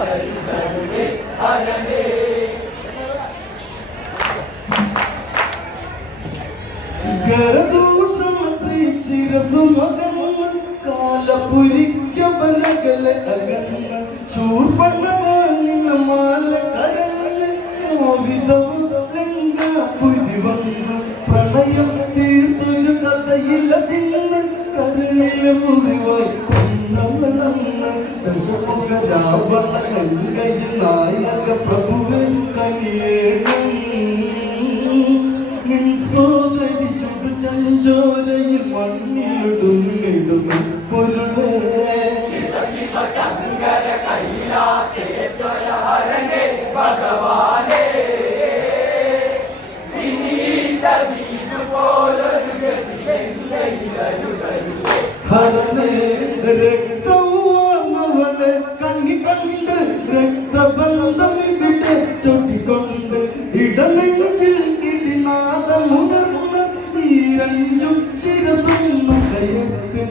ഹരണേ ഗരദൂഷണ ഈരഞ്ചും ശിരസും കയത്ത്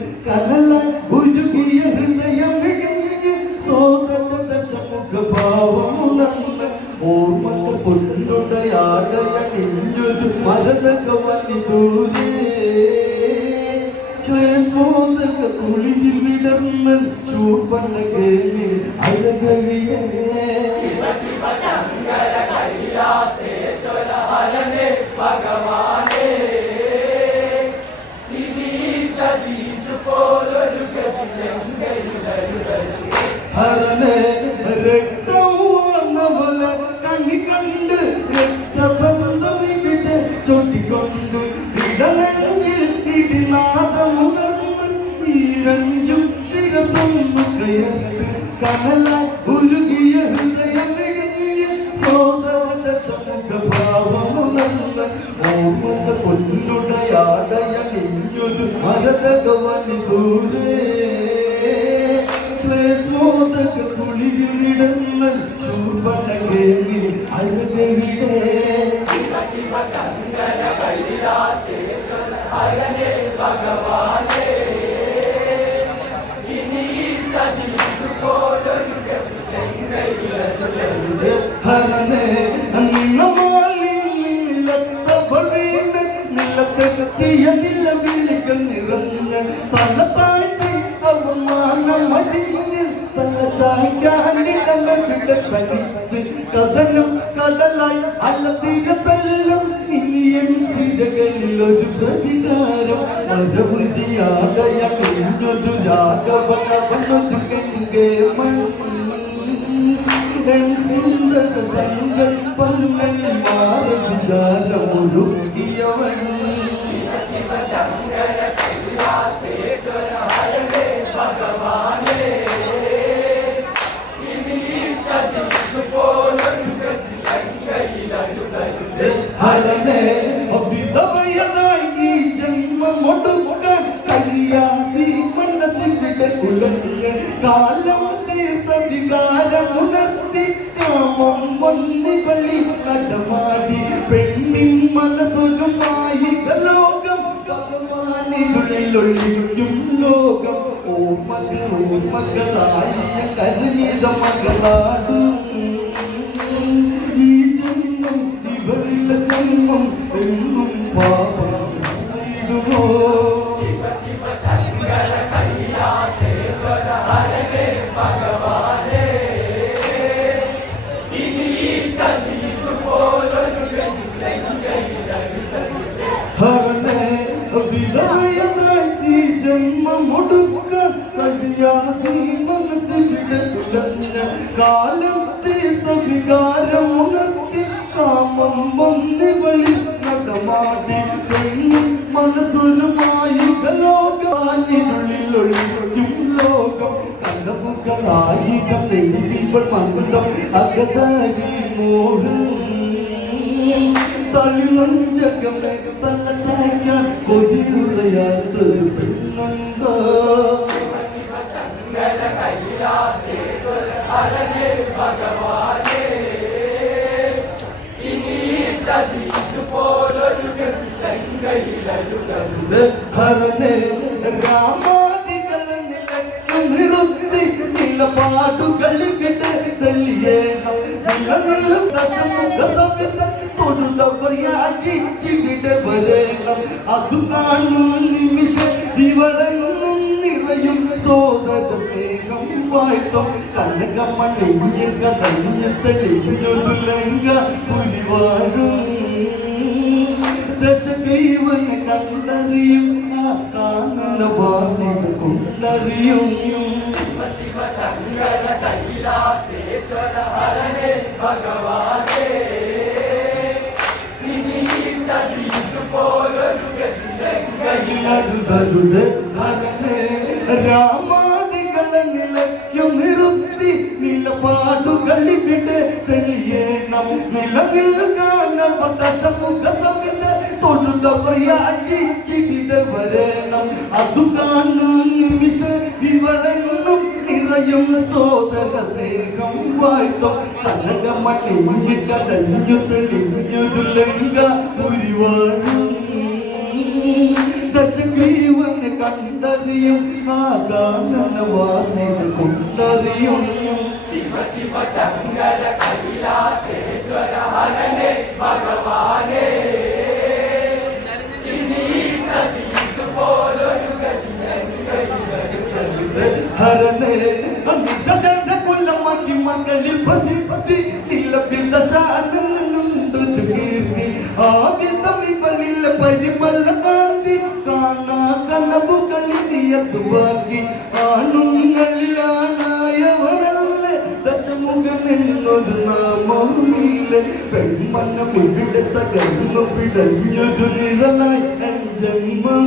ചായ്ക്കാനിടമെവിടെ തനിച്ച് കഥനം കടലായി അല്ല തീരത്തെല്ലാം. ഇനിയൻ സിരകളിൽ ഒരു പ്രതികാരം. വരവുതിയാടയൊരു രാഘവനവനൊരു ഗംഗേ മൺ. എൻ സുന്ദര ഹരണേ അഭിതവയനായി ഈ ജന്മം ഒടുക്കാൻ കഴിയാതെ മനസ്സിന്റെ കുലഞ്ഞ് കാലം തീർത്ത വികാരമുണർത്തി കാമം വന്നിവളി നടമാടി. പെണ്ണിൻ മനസ്സൊരുമായി ലോകം ഭഗവാനിരുളിലൊളിക്കും ലോകം. ഓർമ്മകൾ ഓർമ്മകളായ കരുണിത മകളാടും. ലോകാനിരുളിൽ ലോകം കനവുകളായിരം നെയ്തിവൾ മന്ദം അകതാരി മോഹം തളിമഞ്ചകമേ തല ചായ്ക്കാൻ കൊതിയുറയാത്തൊരു പെണ്ണുണ്ടോ ഹരനെ രാമാദികൾ സഭ്യത തൊഴുതവർ യാചിച്ചിവിടെ വരണം അതു കാണും നിമിഷം ഇവളെന്നും നിറയും ഹരനെ രാമാദികളെ നിലയ്ക്കു നിർത്തി. നിലപാടുകൾ ഇവിടെ തെളിയണം. നിലനിൽക്കാൻ ദശമുഖ സമിത തൊഴുതവർ യാചിച്ചിവിടെ വരണം. അതു കാണും നിമിഷം ഇവളെന്നും നിറയും സോദര സ്നേഹം വാഴ്ത്തോ കനകമണിഞ്ഞ് കടഞ്ഞു തെളിഞ്ഞൊരു ലങ്ക പുരിവാഴും ദശഗ്രീവനെ കണ്ടറിയും ആ ഗാനവാസികൾ കൊണ്ടറിയും ഹരനെ നിജജന കൊല്ലമാക്കി മകളിൽ പ്രസിദ്ധി നിലവിൽ ദശാനുണ്ട് കീർത്തി ആദ്യതമികളിൽ പരിമള കാന്തി കാണാ കനവുകളിൽ നിയത്തുവാക്കി ആണുങ്ങളിലാണായവരല്ലേ ദശമുഖൻ എന്നൊരു നാമവുമില്ല പെൺമണ്ണം ഇവിടെ തകർന്നു പിടഞ്ഞൊരു നിഴലായി ജന്മം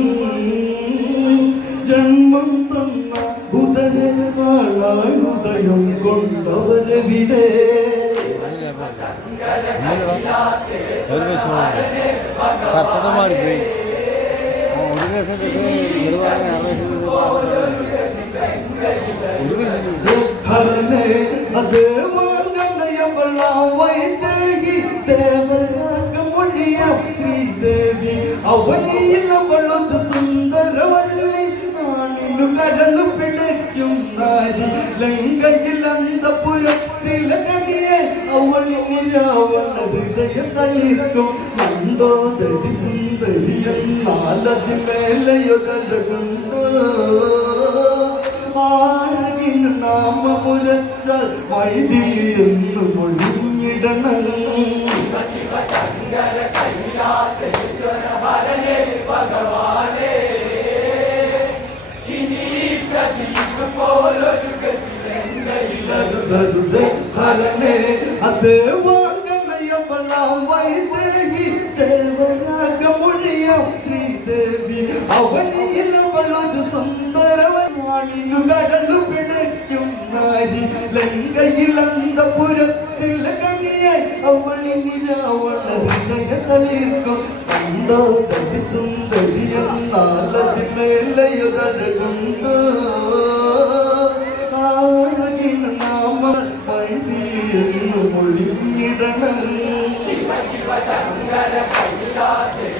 ജന്മം തന്ന ഉദയനാളായി ഉദയം കൊണ്ടവരെവിടെ കർത്തത മാറിപ്പോയി ആ, ഒരു ദിവസം തൊട്ട് ഇരുപതാം ഒരു ദിവസം ഹരനെ ദേവാംഗനയവളാവൈദേഹി ദേവരാഗമൊഴിയ ശ്രീദേവി അവനിയിൽ അവളൊരു സുന്ദരവല്ലി ആണിനു കരളു പിടിക്കും നാരി ലങ്കയിൽ അന്തപുരത്തിലെ കണിയെ അവളിന് രാവണ ഹൃദയ തളിർക്കും മണ്ടോദരി സുന്ദരി എന്നാലതിമേലെയൊരഴകുണ്ടോ ആഴകിന് നാമമുരച്ചാൽ വൈദിലി എന്ന് മൊഴിഞ്ഞിടണം. ഹരനെ അതേവാങ്കണയവളാം വൈദേഹി ദേവരാഗമൊഴിയാം. ശ്രീദേവി അവനിയിലവളൊരു സുന്ദരവനാണിനു കരളു പിടിക്കും നാരി ലങ്കയിൽ അന്തപുരത്തിൽ കണിയായി അവളിനി രാവണ ഹൃദയ തളിർക്കും കണ്ടോ തരി സുന്ദരി എന്നാലതിമേലയൊരഴകുണ്ടോ ആഴകിന് നാമ വൈദിയെന്ന് മൊഴിഞ്ഞിടണം ഹരനെ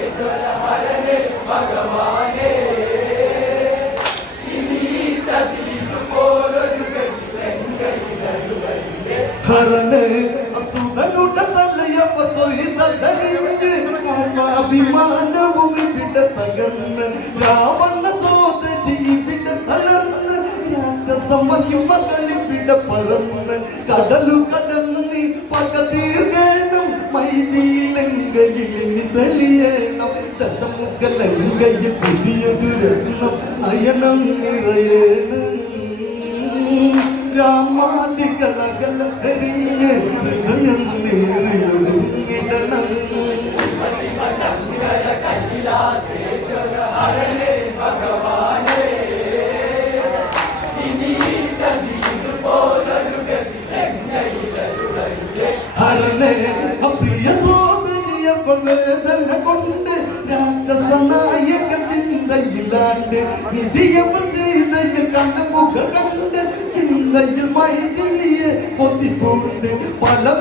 അഭിമാനവും ഇവിടെ തകർന്ന് രാവണ സോദരി ഇവിടെ തളർന്ന് രാജസമഹിമകൾ ഇവിടെ പറന്ന് കടലു കടന്നി പക തീർക്കേണം മൈതിയിലെങ്കയിൽ ഇനി തെളിയണം. ദശമുഖലങ്കയിൽ പുതിയൊരു രത്നം നയനം നിറയണം.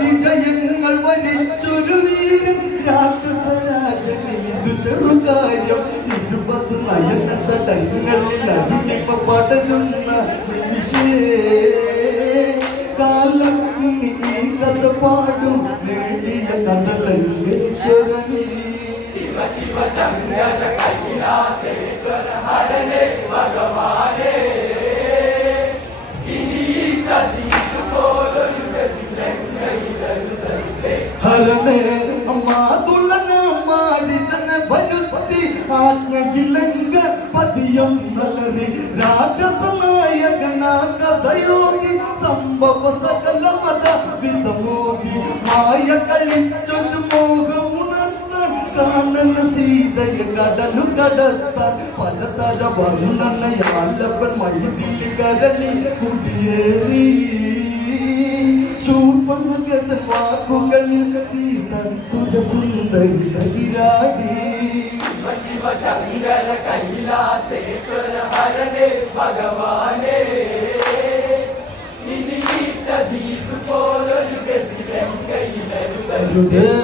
വിജയങ്ങൾ വലിച്ചൊരു വീരം. രാക്ഷസരാജന് ഇത് ചെറുകാര്യം. ഇരുപത് നയന തടങ്ങളിൽ അരുണിമ പടരുന്ന നിമിഷേ. കാലം ഇനി ഈ കഥ പാടും. നേടിയ കഥലങ്കേശ്വരനീ ഹരണേ മാതുളന മാടിതന വരുത്തി. ആജ്ഞയിലങ്ക പതിയം നലരി രാജസനായകന കഥയോതി സംഭവ സകല മത വിധമോതി മായ കളിച്ചൊരു മോഹമുണർത്താൻ സീതയ കടലു കടത്താൻ പലതര വർണനയാലപ്പൻ മൈതിൽ കരളി കുടിയേറി. ശൂർപ്പണഗത വാക്കുകളിൽ സീത സുരസുന്ദരി കരിരാടി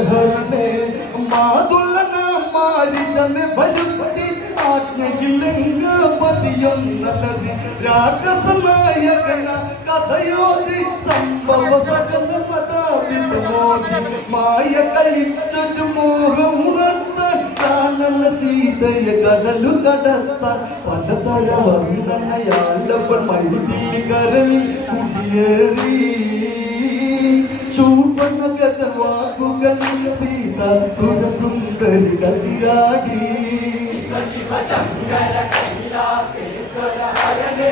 ഹരണേ മാതുള്ളന മാരിജനെ വരുത്തി ആജ്ഞയിലെങ്ക പതിയൊന്നലതി രാജസനായകന കഥയോതി സംഭവ സകല മതാവിതമോതി മായ കളിച്ചൊരു മോഹമുണർത്താൻ കാണല സീതയ കടലു കടത്താൻ പലതര വർണനയാലവൾ മൈതിൽ കരളി കുടിയേറി. ശൂർപ്പണഗത വാക്കുകളിൽ സീത സുരസുന്ദരി കവിരാടി ഹരണേ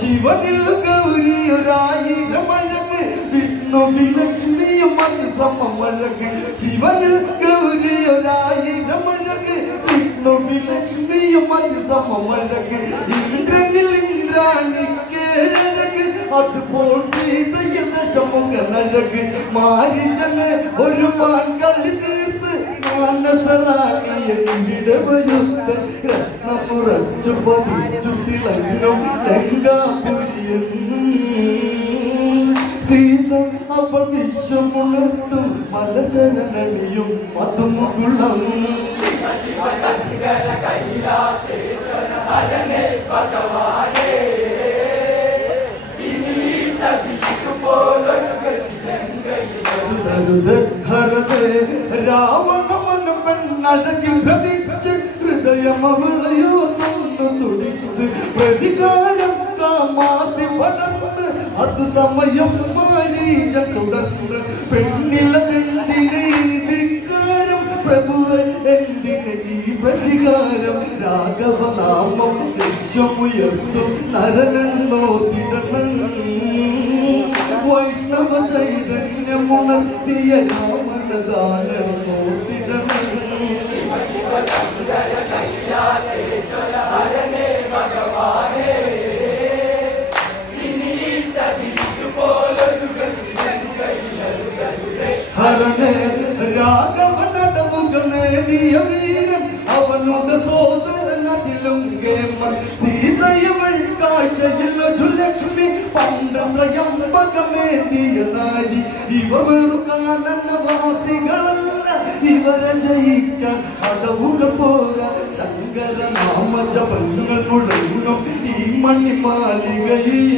ശിവനിൽ ഗൗരിയൊരായിരം അഴക് വിഷ്ണുവിൽ ലക്ഷ്മിയും സമമഴക് ശിവനിൽ ഗൗരിയൊരായിരം അഴക് വിഷ്ണുവിൽ ലക്ഷ്മിയും സമമഴക് ഇന്ദ്രനിൽ ഇന്ദ്രാണിക്കേഴഴക് അതുപോൽ സീതയ ദശമുഖനഴക് മാരിജന് ഒരു മാൻ കളി തീർത്ത രത്നമുറച്ചു പതിച്ചു തിളങ്ങും ലങ്കാപുരിയെന്നും സീത അവൾ വിശ്വമുണർത്തും മലശരണണിയും മധുമുകുളം തരുത് ഹരത് രാവണമന പെണ്ണഴകിൽ ഭ്രമിച്ച് ഹൃദയം അവളയോ തുടിച്ച് പ്രതികാരം കാമാതി പടർന്ന് അത് സമയം മാരീജ തുടർന്ന് പെണ്ണിലതെന്തിനെ ധിക്കാരം? പ്രഭുവെ എന്തിനെ ഈ പ്രതികാരം? രാഘവനാമം ലക്ഷ്യമുയർത്തും നരനെന്നോ തിരണം വൈഷ്ണവ ചൈതന്യമുണർത്തിയ രാമനതാണ് തിരണം ഹരണേ രാഘവനടവുകൾ നേടിയ വീരൻ. അവനുടെ സോദരൻ അതിലും കേമൻ സീതയവൾ കാഴ്ചയിൽ ഒരു ലക്ഷ്മി. പണ്ട് ത്രയംബകമേന്തിയ നാരി ഇവ വെറുക്കാനവാസികളല്ല ഇവരെ ജയിക്കാൻ അടവുകൾ പോരാ. ശങ്കര നാമജപങ്ങൾ മുഴങ്ങും ഈ മാളികയിൽ.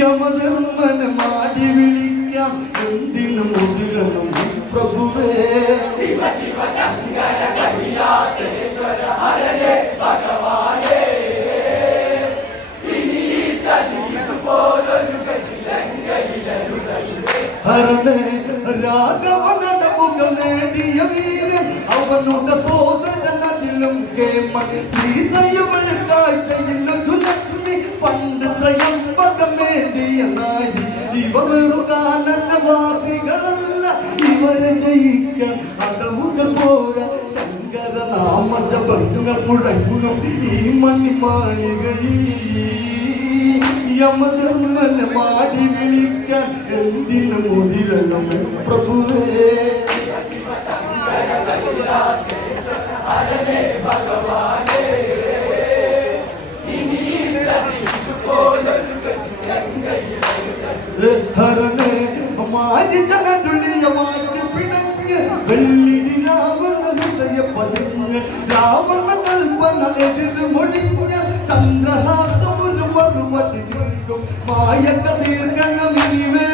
യമധർമ്മനെ മാടി വിളിക്കാം. എന്തിനും മുതിരണം പ്രഭുവേ. ഹരണേ രാഘവനടവുക നേടിയ വീരൻ അവനുടെ സോദരൻ അതിലും കേമൻ. സീതയവൾ കാഴ്ചയിൽ ഒരു ലക്ഷ്മി പണ്ട് ത്രയംബകമേന്തിയ നാരി ഇവ വെറുകാനവാസികളല്ല ഇവരെ ജയിക്കാൻ അടവുകൾ പോരാ. ശങ്കര നാമജപങ്ങൾ മുഴങ്ങും ഈ മണിമാളികയിൽ യമധർമ്മനെ പാടി വിളിക്കാൻ എന്തിനും മുതിരണം പ്രഭുവേ. രാവണ കൽപ്പന എതിര് മൊഴിപ്പുഴൽ ചന്ദ്രഹാസം ഒരു മറുമതി മായ കതീർക്കണം ഇനിവേ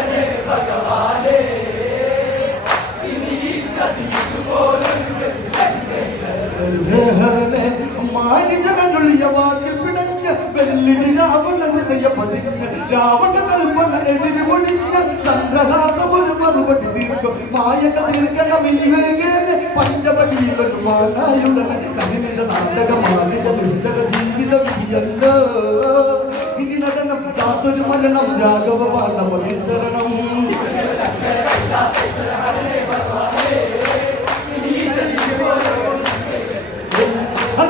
മരണം രാഘവ പാണ്ഡവതി ശരണം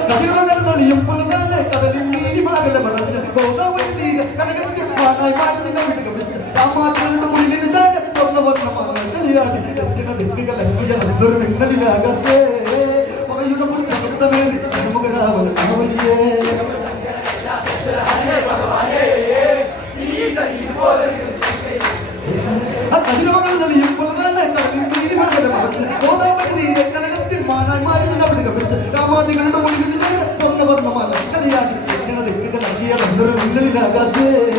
കതിർവകർന്നളിയും പുലകാലെ കടലിൽ നീരിമാകല വളർന്ന് ഗോദാവരി തീര കനകത്തിൽ പാടായി മാറ്റുന്ന വിടുക വിട്ട് രാമാക്കളുടെ മുന്നിൽ ഞാൻ സ്വർണ്ണ വർണ്ണമാണ് കളിയാടി എത്തിന ദിക്കുകൾ എന്തൊരു മിന്നലിലാകത്തെ പകയുടെ മുൻപകർത്തമേറി മുഖരാവണ കാവലിയേ വിടുക വിട്ട് രാമാദികളുടെ മുന്നിൽ ഞാൻ സ്വർണ വർണമാണ് കളിയാടി എത്തിന ദിക്കുകൾ എന്തൊരു